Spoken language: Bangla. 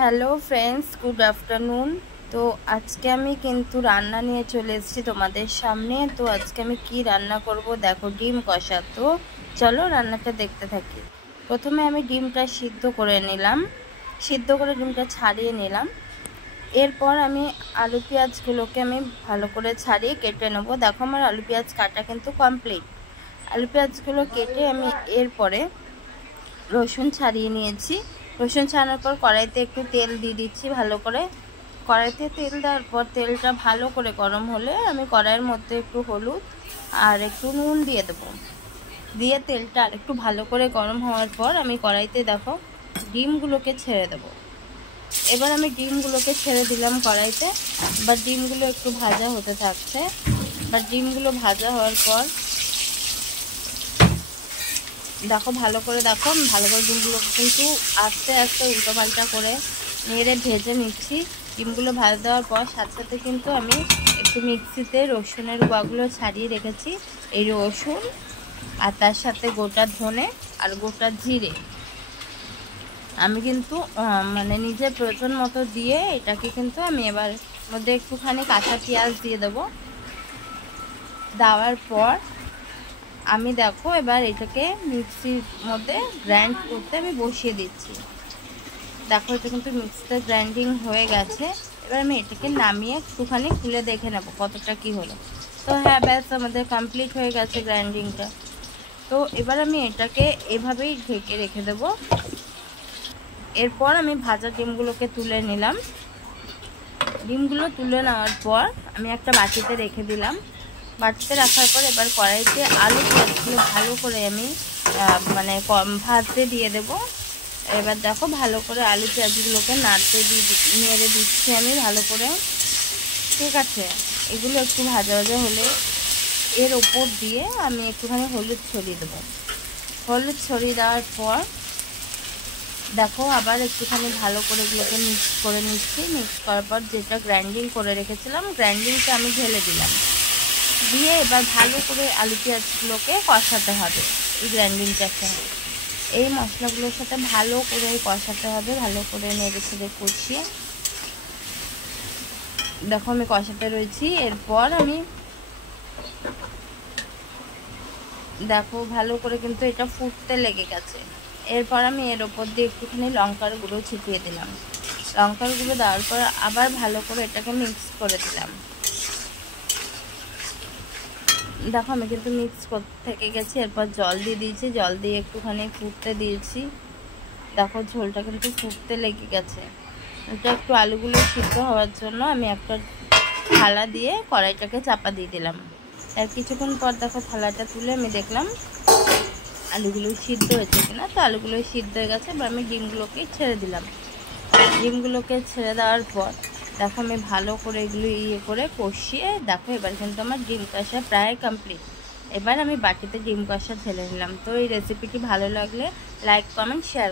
Hello friends, good afternoon. তো আজকে আমি কিন্তু রান্না নিয়ে চলে এসেছি তোমাদের সামনে। তো আজকে আমি কি রান্না করব দেখো, ডিম কষা। তো চলো রান্নাটা দেখতে থাকি। প্রথমে আমি ডিমটা সিদ্ধ করে নিলাম, সিদ্ধ করে ডিমটা ছাড়িয়ে নিলাম। এরপর আমি আলু পেঁয়াজগুলোকে আমি ভালো করে ছাড়িয়ে কেটে নেবো। দেখো আমার আলু পেঁয়াজ কাটা কিন্তু কমপ্লিট। আলু পেঁয়াজগুলো কেটে আমি এরপরে রসুন ছাড়িয়ে নিয়েছি। রসুন ছাড়ানোর পর কড়াইতে একটু তেল দিয়ে দিচ্ছি ভালো করে। কড়াইতে তেল দেওয়ার পর তেলটা ভালো করে গরম হলে আমি কড়াইয়ের মধ্যে একটু হলুদ আর একটু নুন দিয়ে দেবো। দিয়ে তেলটা আর একটু ভালো করে গরম হওয়ার পর আমি কড়াইতে দেখো ডিমগুলোকে ছেড়ে দেবো। এবার আমি ডিমগুলোকে ছেড়ে দিলাম কড়াইতে। বা ডিমগুলো একটু ভাজা হতে থাকছে। বা ডিমগুলো ভাজা হওয়ার পর দেখো ভালো করে ডিমগুলো কিন্তু আস্তে আস্তে উল্টো পাল্টা করে নেড়ে ভেজে নিচ্ছি। ডিমগুলো ভাজা দেওয়ার পর সাথে সাথে কিন্তু আমি একটু মিক্সিতে রসুনের গুঁড়াগুলো ছাড়িয়ে রেখেছি। এই রসুন আর তার সাথে গোটা ধনে আর গোটা জিরে আমি কিন্তু নিজের প্রয়োজন মতো দিয়ে এটাকে কিন্তু আমি এবার মধ্যে একটুখানি কাঁচা পেঁয়াজ দিয়ে দেবো। দেওয়ার পর আমি দেখো এবার এটাকে মিক্সির মধ্যে গ্রাইন্ড করতে আমি বসিয়ে দিচ্ছি। দেখো এটা কিন্তু মিক্সিতে গ্রাইন্ডিং হয়ে গেছে। এবার আমি এটাকে নামিয়ে একটুখানি খুলে দেখে নেব কতটা কি হলো। তো হ্যাঁ, ব্যাস আমাদের কমপ্লিট হয়ে গেছে গ্রাইন্ডিংটা। তো এবার আমি এটাকে এভাবেই ঢেকে রেখে দেব। এরপর আমি ভাজা ডিমগুলোকে তুলে নিলাম। ডিমগুলো তুলে নেওয়ার পর আমি একটা বাটিতে রেখে দিলাম। বাটিতে রাখার পর এবার কড়াইতে আলু পেঁয়াজগুলো ভালো করে আমি ভাজতে দিয়ে দেব। এবার দেখো ভালো করে আলু পেঁয়াজগুলোকে নেড়ে দিচ্ছি আমি ভালো করে। ঠিক আছে, এগুলো একটু ভাজা ভাজা হলে এর ওপর দিয়ে আমি একটুখানি হলুদ ছড়িয়ে দেবো। হলুদ ছড়িয়ে দেওয়ার পর দেখো আবার একটুখানি ভালো করে এগুলোকে মিক্স করে নিচ্ছি। মিক্স করার পর যেটা গ্রাইন্ডিং করে রেখেছিলাম গ্রাইন্ডিংটা আমি ঢেলে দিলাম। দিয়ে এবার ভালো করে আলু পেঁয়াজগুলোকে কষাতে হবে। এই গ্রাইন্ডিংটার সাথে এই মশলাগুলোর সাথে ভালো করে কষাতে হবে, ভালো করে নেড়ে ছেড়ে কষিয়ে। দেখো আমি কষাতে রয়েছি। এরপর আমি দেখো ভালো করে কিন্তু এটা ফুটতে লেগে গেছে। এরপর আমি এর ওপর দিয়ে একটুখানি লঙ্কার গুঁড়ো ছিটিয়ে দিলাম। লঙ্কার গুঁড়ো দেওয়ার পর আবার ভালো করে এটাকে মিক্স করে দিলাম। দেখো আমি কিন্তু মিক্স করতে থেকে গেছি। এরপর জল দিয়ে দিয়েছি, জল দিয়ে একটুখানি ফুটতে দিয়েছি। দেখো ঝোলটা কিন্তু ফুটতে লেগে গেছে। এটা একটু আলুগুলো সিদ্ধ হওয়ার জন্য আমি একটা থালা দিয়ে কড়াইটাকে চাপা দিয়ে দিলাম। আর কিছুক্ষণ পর দেখো থালাটা তুলে আমি দেখলাম আলুগুলো সিদ্ধ হয়েছে কিনা। তো আলুগুলো সিদ্ধ হয়ে গেছে। এবার আমি ডিমগুলোকে ছেড়ে দিলাম। ডিমগুলোকে ছেড়ে দেওয়ার পর দেখো আমি ভালো করে এগুলো করে কষিয়ে দেখো এবার কিন্তু আমার ডিম কষা প্রায় কমপ্লিট। এবার আমি বাটিতে ডিম কষা ঢেলে নিলাম। তো এই রেসিপিটি ভালো লাগলে লাইক, কমেন্ট, শেয়ার